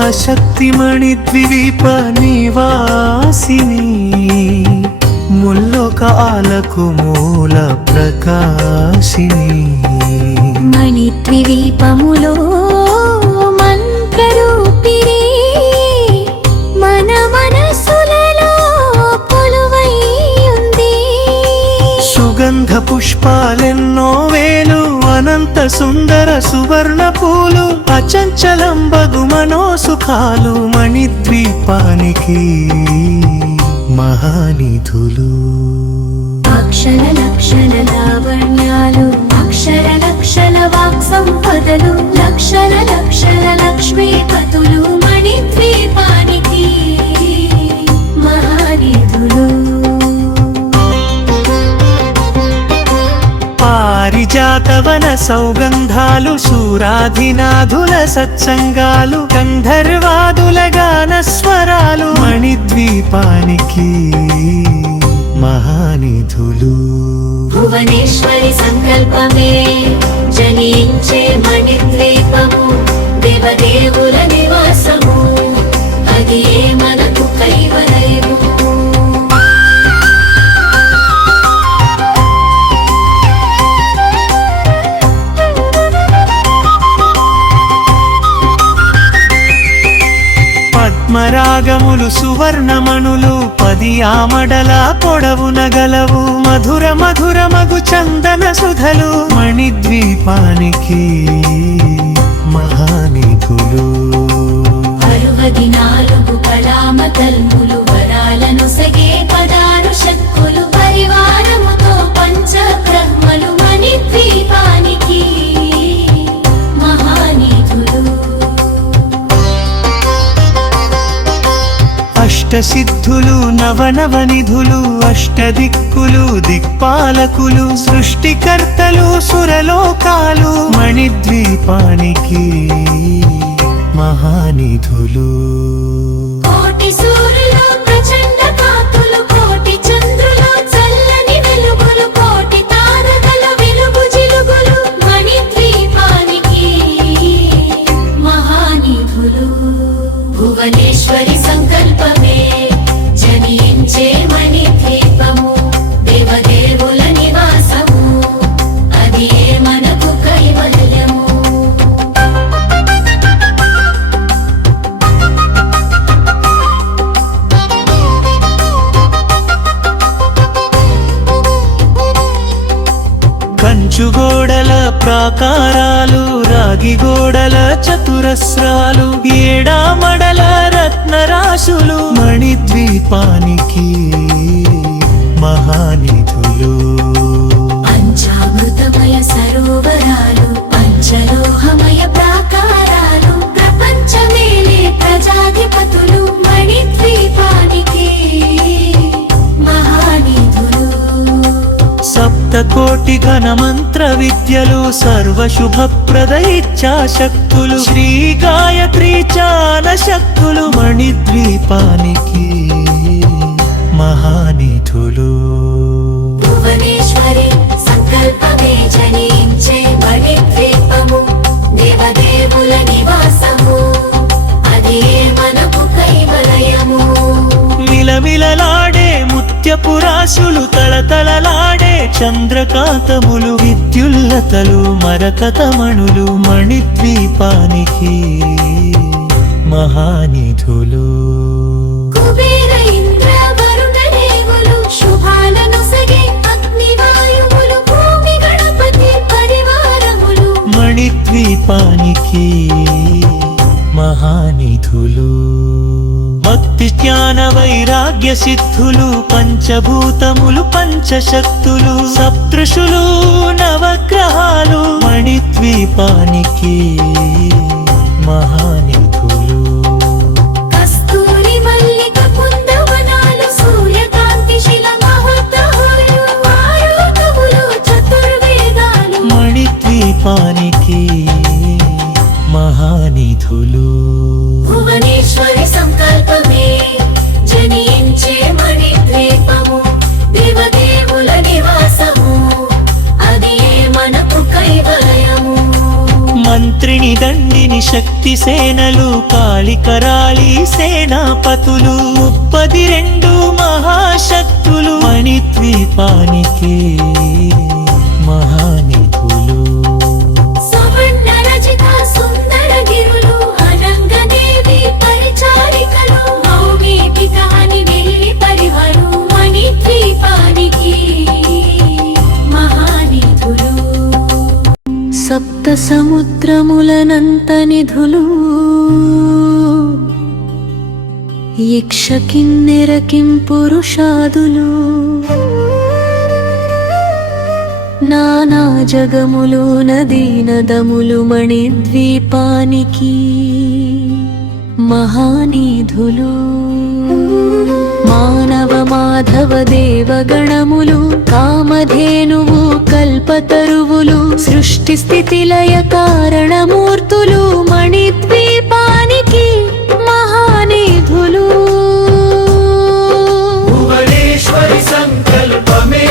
మహాశక్తిమణి ద్విదీప నివాసిని ముల్లోక ఆలకు మూల ప్రకాశిని మణిద్విదీపములో మంత్రరూపిణి మన మనసులలో కొలువై ఉంది. సుగంధ పుష్పాలెన్నో వేలు అనంత సుందర సువర్ణ పూలు అచంచలంబగు మనోసుఖాలు మణిద్వీపానికి మహానిధులు. అక్షర లక్షల లావణ్యాలు అక్షర లక్షల వాక్ సంపదలు లక్షల లక్షల లక్ష్మీపతులు మణిద్వీపానికి మహానిధులు. పారిజాతవన సౌగంధాలు శూరాధినాథుల సత్సంగాలు గంధర్వాదుల గాన స్వరాలు మణిద్వీపానికి మహానిధులు. భువనేశ్వరి సంకల్పమే జనించే మణిద్వీపము దేవదేవుల నివాసము అది మనకు కైవలయము. పద్మరాగములు సువర్ణమణులు 10 ఆమడల పొడవున గలవు మధుర మధుర మగు చందన సుధలు మణిద్వీపానికి మహానిధులు. 64 కళామతల్ములు వరాలను సగే 16 శక్తులు పరివారముతో పంచబ్రహ్మలు మణిద్వీపానికి మహానిధులు. అష్టసిద్ధులు నవనవనిధులు అష్టదిక్కులు దిక్పాలకులు సృష్టికర్తలు సురలోకాలు మణిద్వీపానికి మహానిధులు. కోటి సూర్యులు ప్రచండ కాంతులు కోటి చంద్రులు చల్లని వెలుగులు కోటి తారకల వెలుగు జిలుగులు మణిద్వీపానికి మహానిధులు. భువనేశ్వరి సంకల్పమే జనించే మణిద్వీపము దేవదేవుల నివాసము అది మనకు కైవల్యము. కంచుగోడల ప్రాకారాలు రాగి గోడల చతురస్రాలు ఏడామడల రత్నరాశులు మణిద్వీపానికి మహానిధులు. పంచామృతమయ సరోవరాలు పంచలోహమయ ప్రాకారాలు ప్రపంచమేలే ప్రజాధిపతులు మణిద్వీపానికి మహానిధులు. సప్తకోటి ఘనమంత్ర విద్యలు సర్వశుభప్రద ఇచ్ఛాశక్తులు శ్రీ గాయత్రీ చాన శక్తులు మణిద్వీపానికి మహానిధులు. భువనేశ్వరి సంకల్పమే జనించే మణిద్వీపము దేవదేవుల నివాసము అది మనకు కైవలయము. మిలమిలలాడే ముత్యపురాశులు తళతళలాడే చంద్రకాంతములు విద్యుల్లతలు మరకతమణులు మణిద్వీపానికి మహానిధులు. కుబేర ఇంద్ర వరుణ దేవులు శుభాలను సగే అగ్నివాయువులు భూమి గణపతి పరివారములు మణిద్వీపానికి మహానిధులు. భక్తి జ్ఞాన వైరాగ్య సిద్ధులు పంచభూతములు పంచశక్తులు సప్తృషులు నవగ్రహాలు మణిద్వీపానికి మహానిధులు. కస్తూరి మల్లిక కుందవనాలు సూర్యకాంతి శిల మహోత్తములు వాయువులు చతుర్వేదాలు మణిద్వీపానికి మహానిధులు. భువనేశ్వరి సంకల్పమే జనించే మణిద్వీపము దేవదేవుల నివాసము అది మనకు కైవలయము. మంత్రి త్రినిదండిని శక్తి సేనలు కాళికరాళి సేనాపతులు 32 మహాశక్తులు మణిద్వీపానికి మహానిధులు. సువర్ణ రజిత సుందర గిరులు అనంగదేవి పరిచారికలు మౌమీపిత అని వెళ్ళి పరిహరు మణిద్వీపానికి మహానిధులు. సప్త సముద్రములనంత నిధులు యక్ష కిన్నెర కింపురుషాదులు నానా జగములు నదీ నదములు మణిద్వీపానికి మహానిధులు. మానవ మాధవ దేవగణములు కామధేనువు కల్పతరువులు సృష్టి స్థితి లయ కారణమూర్తులు మణిద్వీపానికి మహానిధులు. భువనేశ్వరి సంకల్పమే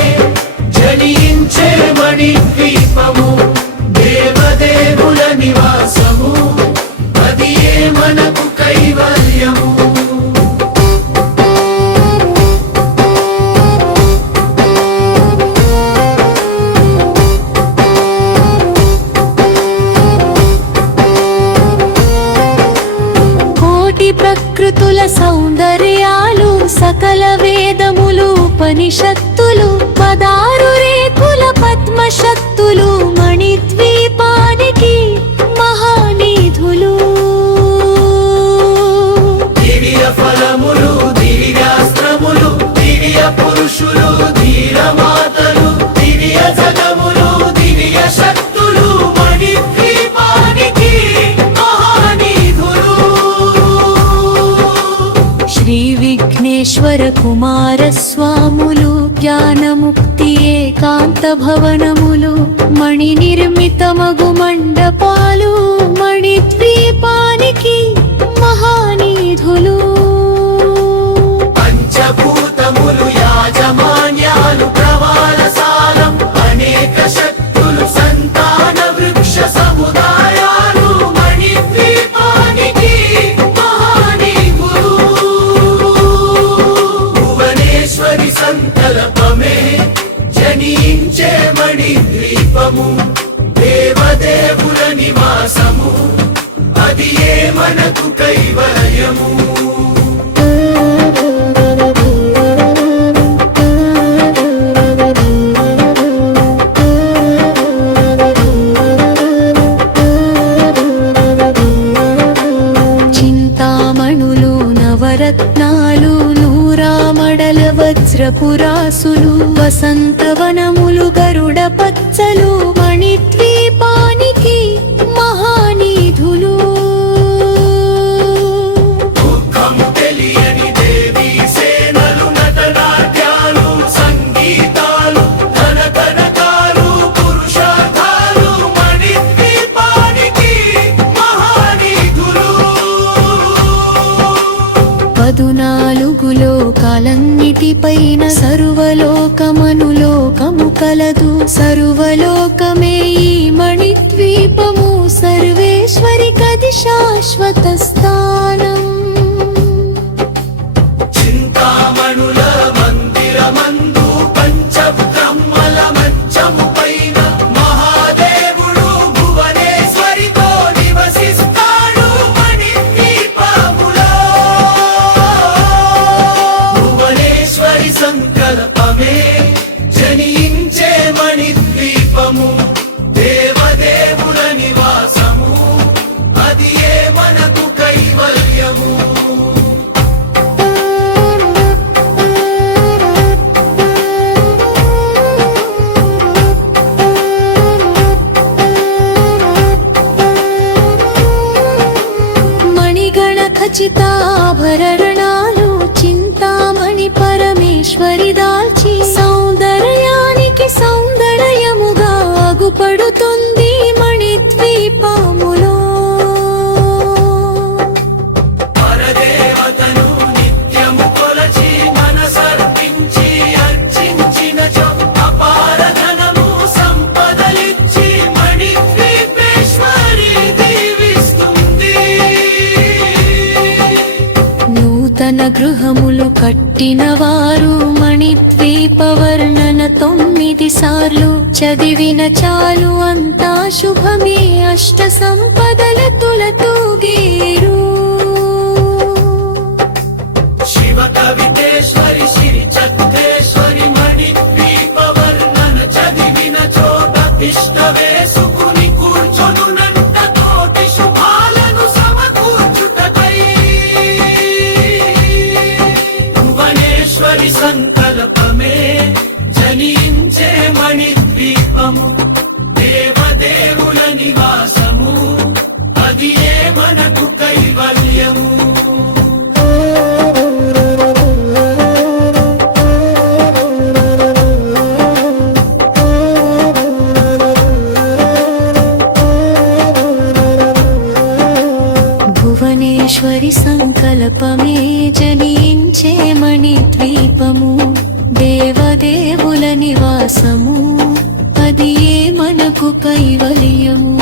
జనించే మణిద్వీపము దేవదేవుల నివాసము అది ఏ మనకు కైవల్యము. ప్రకృతుల సౌందర్యాలు సకల వేదములు ఉపనిషత్తులు 16 రేకుల పద్మశక్తులు మణిద్వీపానికి మహానిధులు. దివ్య ఫలములు దివ్యాస్త్రములు దివ్య పురుషులు ధీరమాతలు దివ్య జగములు దివ్య శక్తులు మణిద్వీపానికి మహానిధులు. శ్రీ విఘ్నేశ్వర కుమార స్వాములు జ్ఞానముక్తి ఏకాంత భవనములు మణి నిర్మితమగు మండపాలు మణిద్వీపానికి మహానిధులు. పంచభూతములు యాజమాన్యాలు ప్రవాలసాలం అనేక శక్తులు సంతాన వృక్ష సముదాయాలు మణిద్వీపానికి మహానిధులు. భువనేశ్వరి సంకల్పమే జనించే మణిద్వీపము దేవదేవుల నివాసము అది ఏ మనకు కైవల్యము. చింతామణులు నవరత్నాలు నూరామడల వజ్రపురాసులు వసంతవనములు గరుడ పచ్చలు మణిద్వీపానికి మహానిధులు. దుఃఖము తెలియని దేవీ సేనలు నటనాట్యాలు సంగీతాలు ధన కనకాలు పురుషార్థాలు మణిద్వీపానికి మహానిధులు. 14 లోకాలన్నిటిపైన సర్వలోకమనులోకము కలదు సర్వలోకమే ఈ మణిద్వీపము సర్వేశ్వరి కది శాశ్వత స్థానం. చింతామణుల మందిరమందు పంచబ్రహ్మల మంచము పైన మహాదేవుడు భువనేశ్వరితో నివసిస్తాడు మణిద్వీపములో. భువనేశ్వరి సంకల్పమే జనించే మణిద్వీపము దేవదేవుల నివాసము అది ఏ మనకు కైవల్యము. మణిగణ ఖచితాభరణాలు చింతామణి పరమేశ్వరి దాల్చి సౌందర్యానికి సౌందర్యముగా అగుపడుతుంది మణిద్వీపములో. పరదేవతను నిత్యము కొలచి మనసర్పించి అర్చించినచో అపార ధనము సంపదలిచ్చి మణిద్వీపేశ్వరి రత్న గృహములు కట్టిన వారు మణిద్వీప వర్ణన 9 సార్లు చదివిన చాలు అంతా శుభమే అష్ట సంపదల తులతూగేరు శివ కవితేశ్వరి శ్రీ చక్రేశ్వరి మణిద్వీప వర్ణన చదివిన చోట తిష్ట వేసుకుని కూర్చొనునంట తోటి శుభాలను సమకూర్చుటకై భువనేశ్వరి సంకల్పమే జనించే మణిద్వీపము దేవదేవుల నివాసము అది ఏ మనకు కైవల్యము భువనేశ్వరి సంకల్పమే జనించే మణిద్వీపము దేవదేవుల నివాసము అది ఏ మనకు కైవల్యము